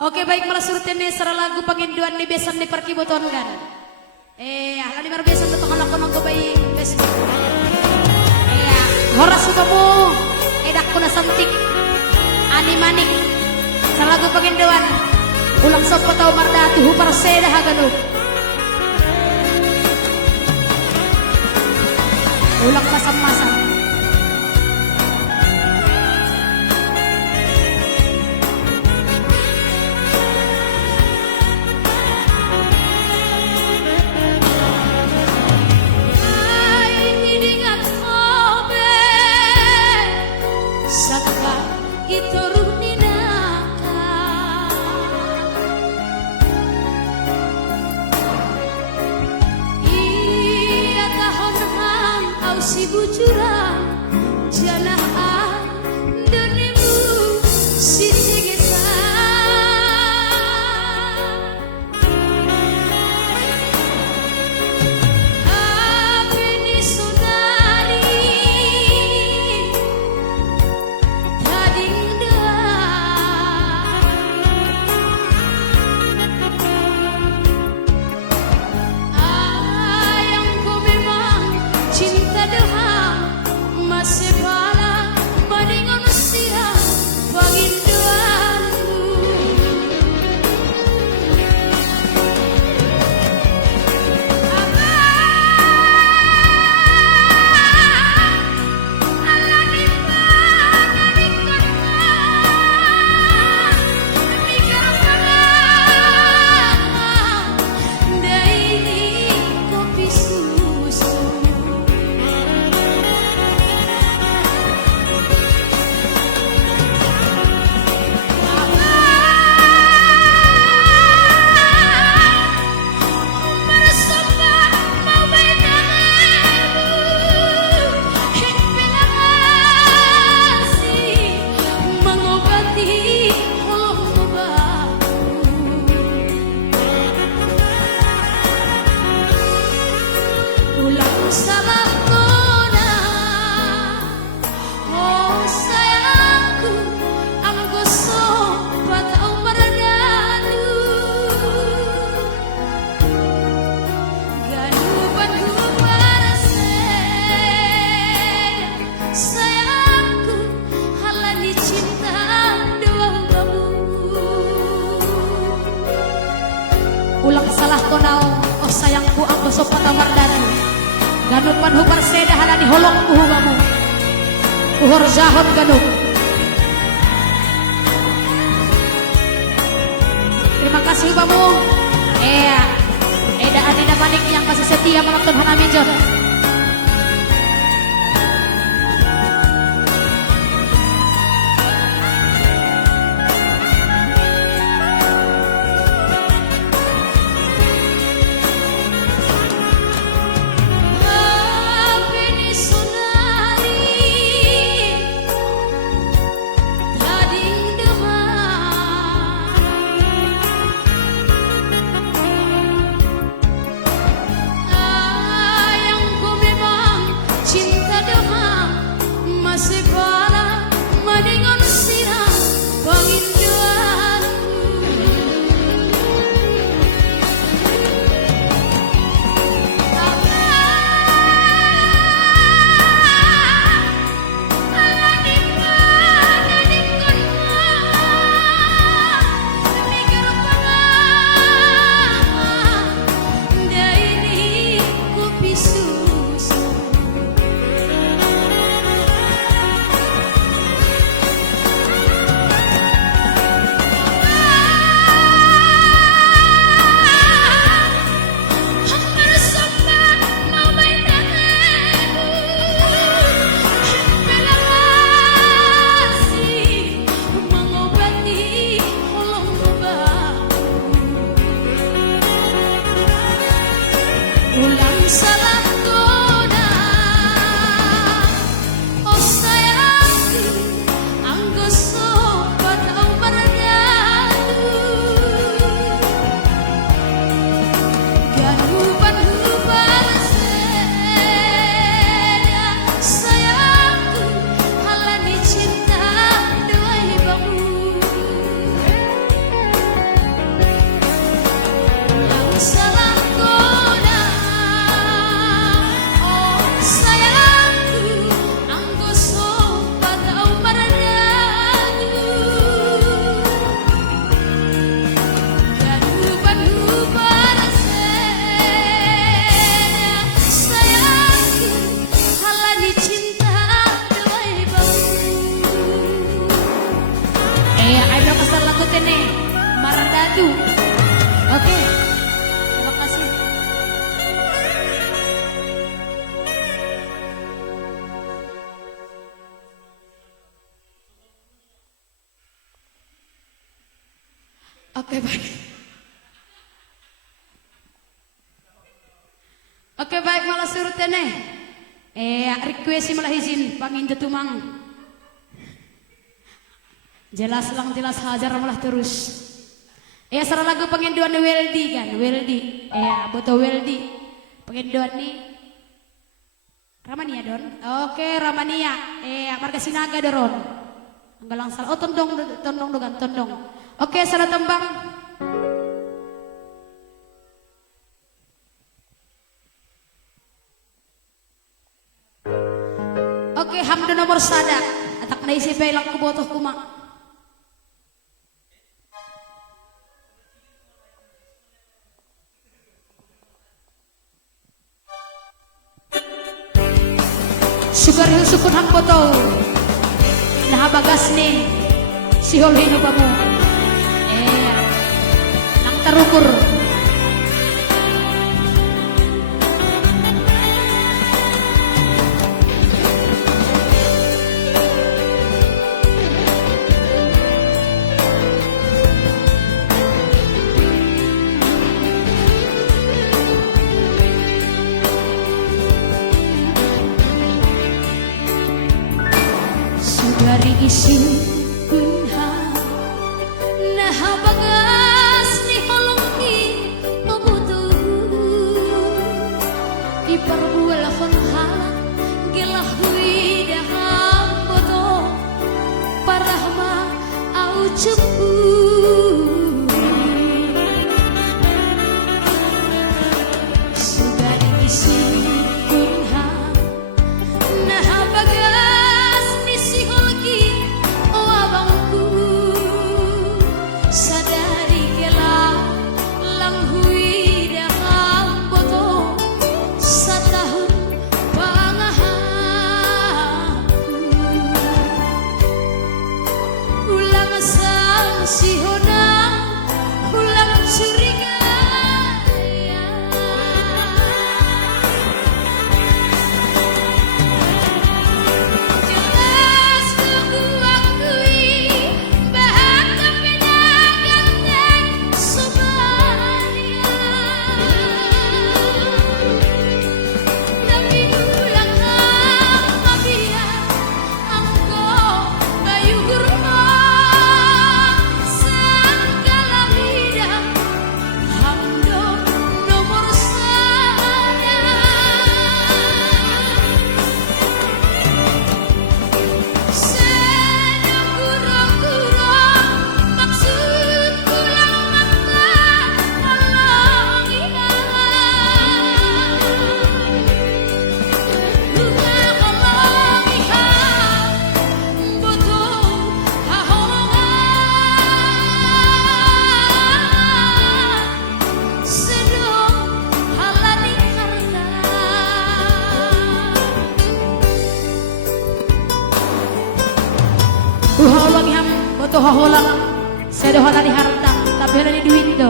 Oke baik malah surutnya serah lagu penginduan di besan di perkibuton kan. Hal di besan betul kalau kono ko bayi Facebook. Horas sukamu edak kuna santik ani manik serah lagu penginduan ulang sopo tau mardatu hupar seda haganu. Ulang masam-masam. Si bujuran janaan donimu si tegesan apeni sunari tadinda ayangku memang cinta masih pala maningon siang penginduanmu Allah di mana di kota di karana daini kopi susu sama kona, oh sayangku, anggo sopat au maradanu, ganupan ku parased, sayangku, halani cinta doa kamu. Ulang salah konau, oh sayangku, anggo sopat au maradanu. Ganupan hupar seda halani holong uhumamu uhor zahon ganup. Terima kasih upamu Eda Adina Manik yang masih setia menonton Hanaminjon. you. Oke, terima kasih. Oke, baik. Oke, baik, malah surut teneh. Request malah izin panginda tumang. Jelas lang jelas hajar malah terus. Sarah lagu penginduan Weldi kan, Weldi. Boto Weldi. Penginduan nih Ramania Don. Oke, Ramania. Marga Sinaga Doron. Anggalang salah. Oh, tondong dogan, tondong. Oke, salah tembang. Oke, hamdu nomor sada. Atak na isi pelang kubotoh kuma. Sugar hill sukun hang boto. Nahabagas ni si holhino pa mo. Nang tarukur. Dari isin kunha nahabagas ni holongi mabuto iparbual konhalan gelahui daham boto parahma au cepu sudari isin kunha nahabagas ni si sadari kela lang hui daham boto satahun pangahaku ulang sang sihona ulang curiga Uhawangi ham boto haholang sedo halani harta tapi halani duit do.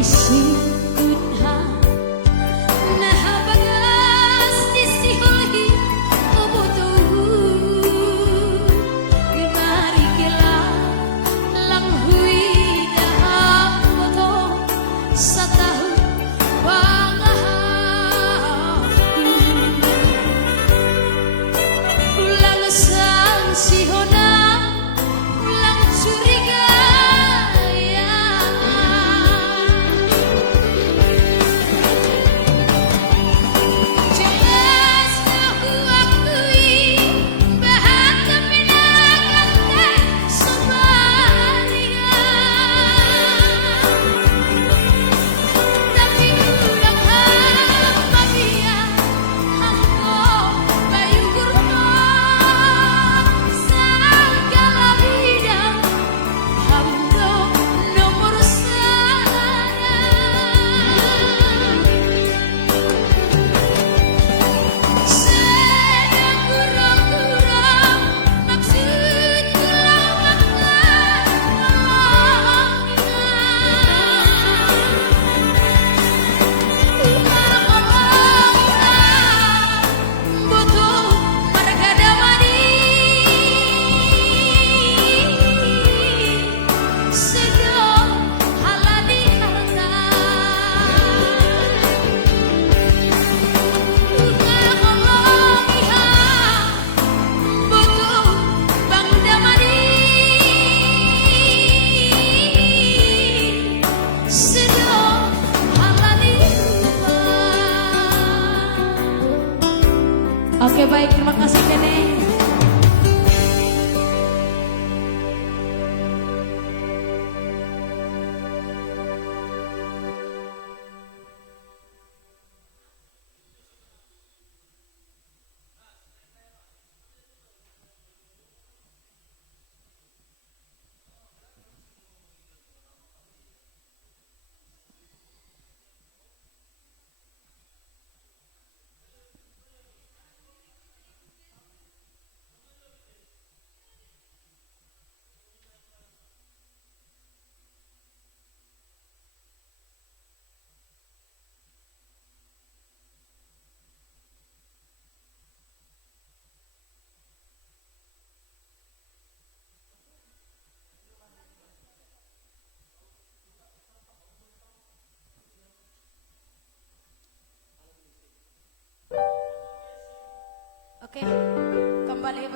See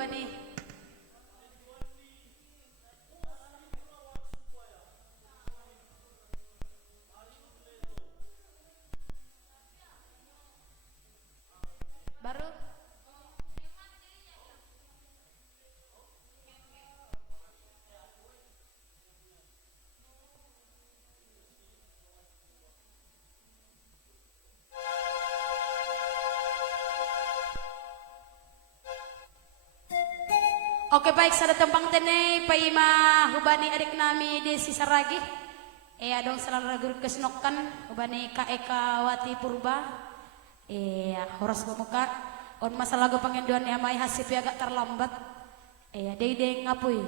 ubani. Baru Oke baik sada tembang tenay paima hubani adik nami di Sisaragi. Adong salara guru kesnokan hubani Ka Eka Wati Purba. Horas pemuka on masalah go pangenduan ya mai hasip ya agak terlambat. Dei ngapui.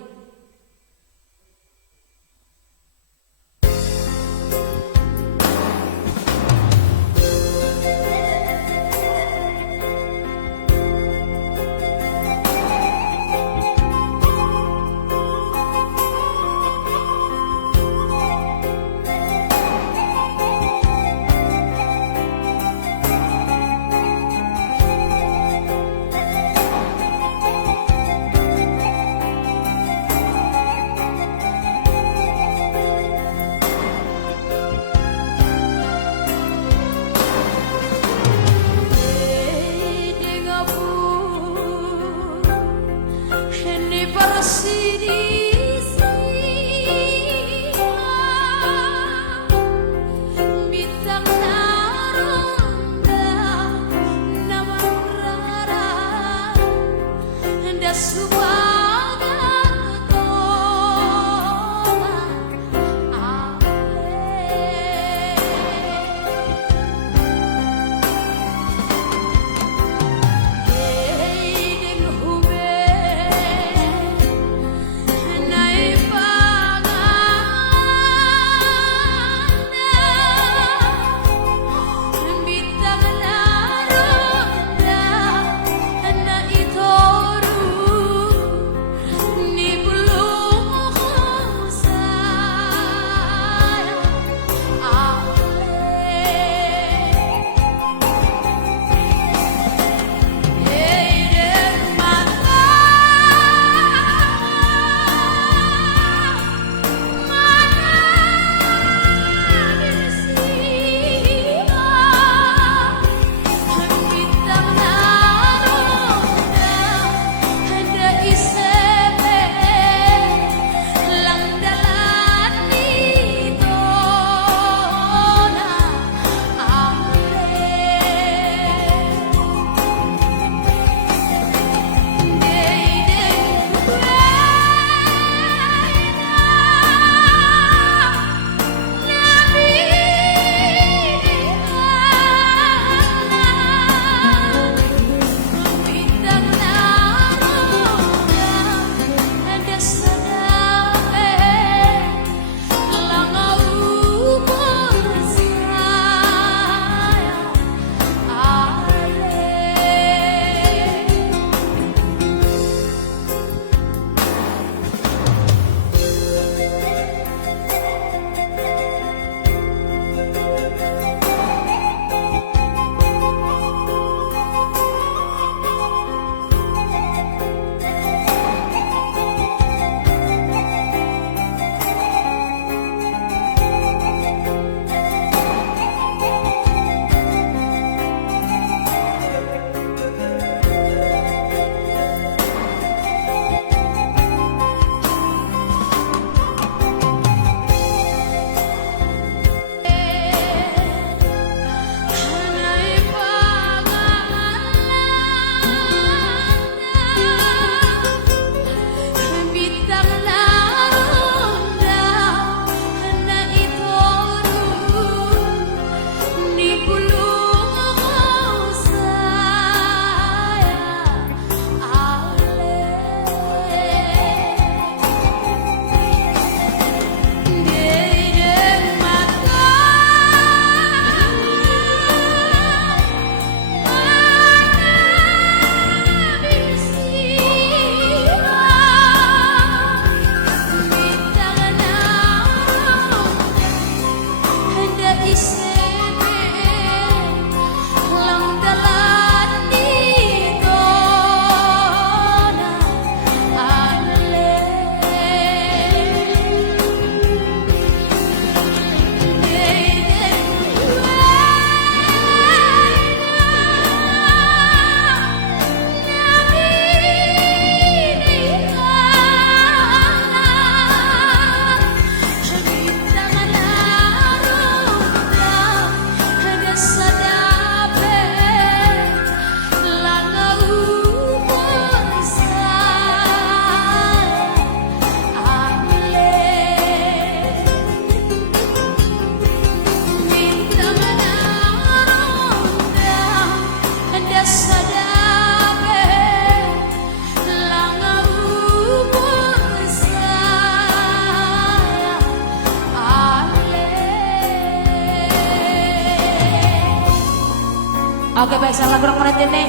Oke baik, salah kurang menit nih.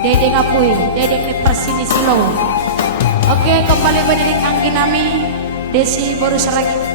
Dede ngapui, Dede ini persini silo. Oke, kembali berdiri Anggi Nami, Desi Boru Saragi.